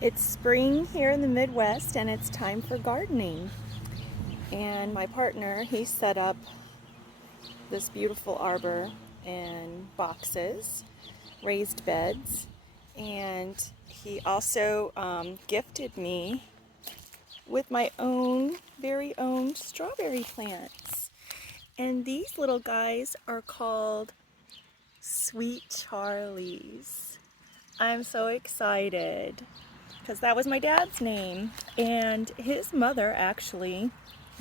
It's spring here in the Midwest and it's time for gardening. And my partner, he set up this beautiful arbor in boxes, raised beds, and he also gifted me with my very own strawberry plants. And these little guys are called Sweet Charlies. I'm so excited because that was my dad's name, and his mother actually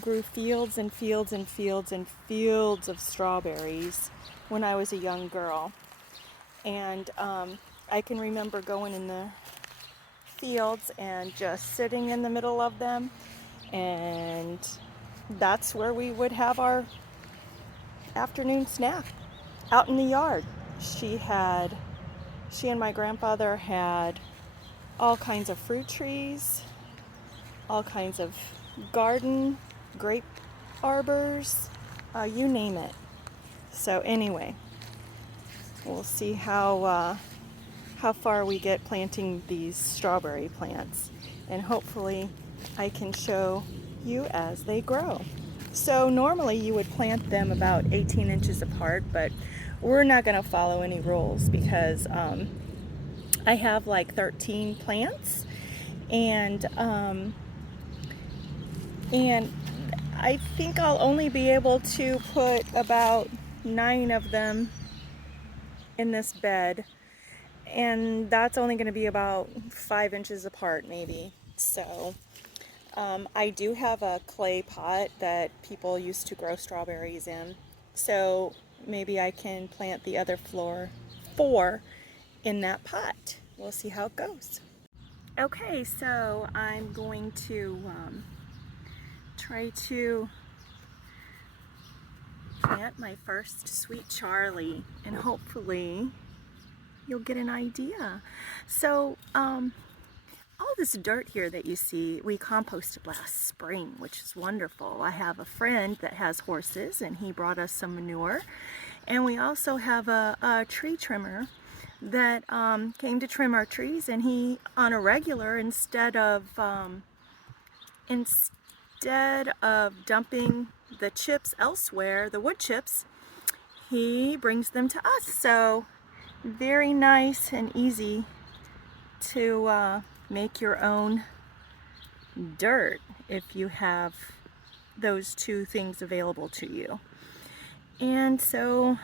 grew fields and fields and fields and fields of strawberries when I was a young girl. And I can remember going in the fields and just sitting in the middle of them, and that's where we would have our afternoon snack, out in the yard. She and my grandfather had all kinds of fruit trees, all kinds of garden, grape arbors, you name it. So anyway, we'll see how far we get planting these strawberry plants, and hopefully I can show you as they grow. So normally you would plant them about 18 inches apart, but we're not going to follow any rules because I have like 13 plants, and I think I'll only be able to put about 9 of them in this bed, and that's only going to be about 5 inches apart maybe. So I do have a clay pot that people used to grow strawberries in, so maybe I can plant the other 4 in that pot. We'll see how it goes. Okay, so I'm going to try to plant my first Sweet Charlie, and hopefully you'll get an idea. So all this dirt here that you see, we composted last spring, which is wonderful. I have a friend that has horses, and he brought us some manure. And we also have a tree trimmer that came to trim our trees, and he, on a regular, instead of dumping the chips elsewhere, the wood chips, he brings them to us. So very nice and easy to make your own dirt if you have those 2 things available to you. And so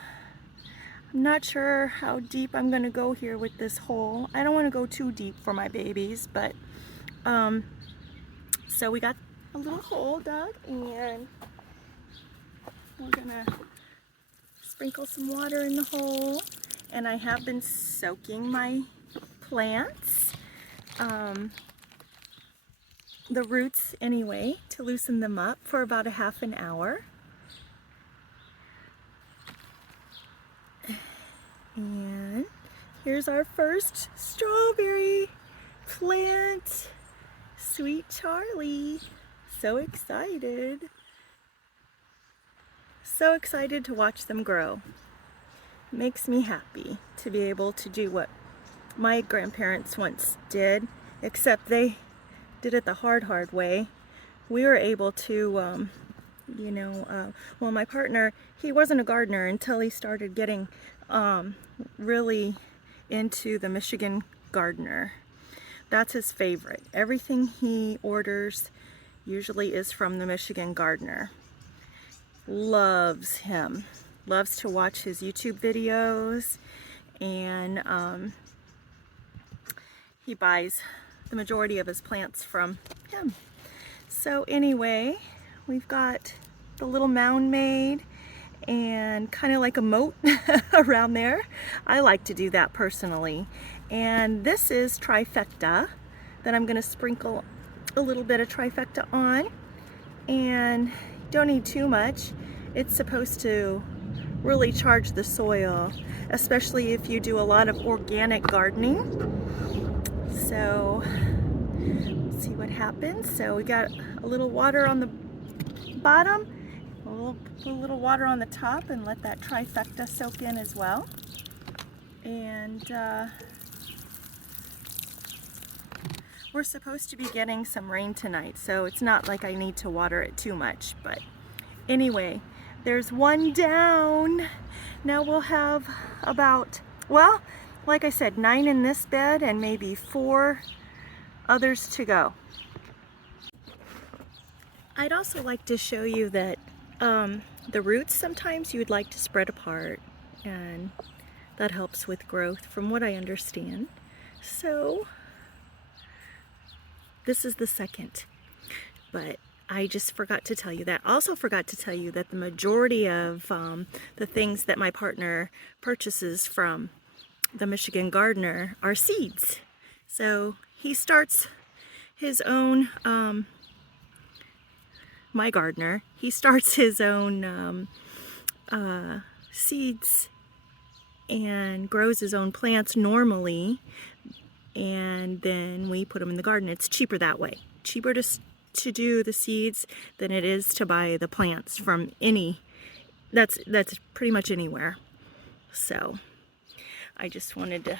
I'm not sure how deep I'm going to go here with this hole. I don't want to go too deep for my babies, but so we got a little hole dug, and we're gonna sprinkle some water in the hole. And I have been soaking my plants, the roots anyway, to loosen them up for about a half an hour. And here's our first strawberry plant, Sweet Charlie. So excited. So excited to watch them grow. It makes me happy to be able to do what my grandparents once did, except they did it the hard way. We were able to, well, my partner, he wasn't a gardener until he started getting really into the Michigan Gardener. That's his favorite. Everything he orders usually is from the Michigan Gardener. Loves him. Loves to watch his YouTube videos, and he buys the majority of his plants from him. So anyway, we've got the little mound made and kind of like a moat around there. I like to do that personally. And this is trifecta that I'm going to sprinkle a little bit of trifecta on, and don't need too much. It's supposed to really charge the soil, especially if you do a lot of organic gardening. So let's see what happens. So we got a little water on the bottom, a little water on the top, and let that trifecta soak in as well. And We're supposed to be getting some rain tonight, so it's not like I need to water it too much, but anyway, there's one down. Now we'll have about, well, like I said, 9 in this bed and maybe 4 others to go. I'd also like to show you that the roots sometimes you would like to spread apart, and that helps with growth from what I understand. So this is the second, but I just forgot to tell you that. Also forgot to tell you that the majority of the things that my partner purchases from the Michigan Gardener are seeds. So he starts his own, my gardener, he starts his own seeds and grows his own plants normally, and then we put them in the garden. It's cheaper that way. Cheaper to do the seeds than it is to buy the plants from that's pretty much anywhere. So I just wanted to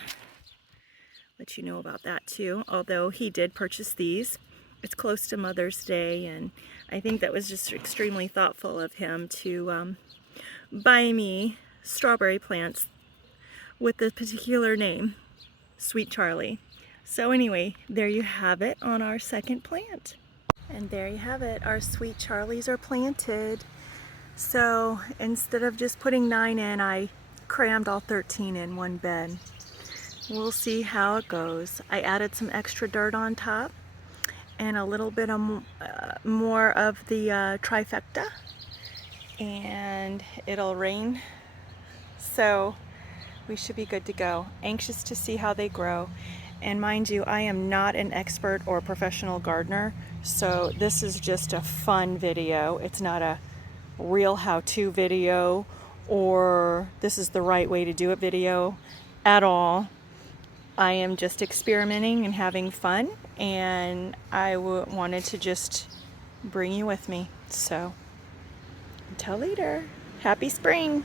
let you know about that too. Although he did purchase these. It's close to Mother's Day, and I think that was just extremely thoughtful of him to buy me strawberry plants with the particular name, Sweet Charlie. So anyway, there you have it on our second plant. And there you have it, our Sweet Charlies are planted. So instead of just putting 9 in, I crammed all 13 in one bed. We'll see how it goes. I added some extra dirt on top and a little bit of more of the trifecta, and it'll rain. So we should be good to go. Anxious to see how they grow. And mind you, I am not an expert or professional gardener, so this is just a fun video. It's not a real how-to video or this is the right way to do it video at all. I am just experimenting and having fun, and I wanted to just bring you with me. So until later, happy spring!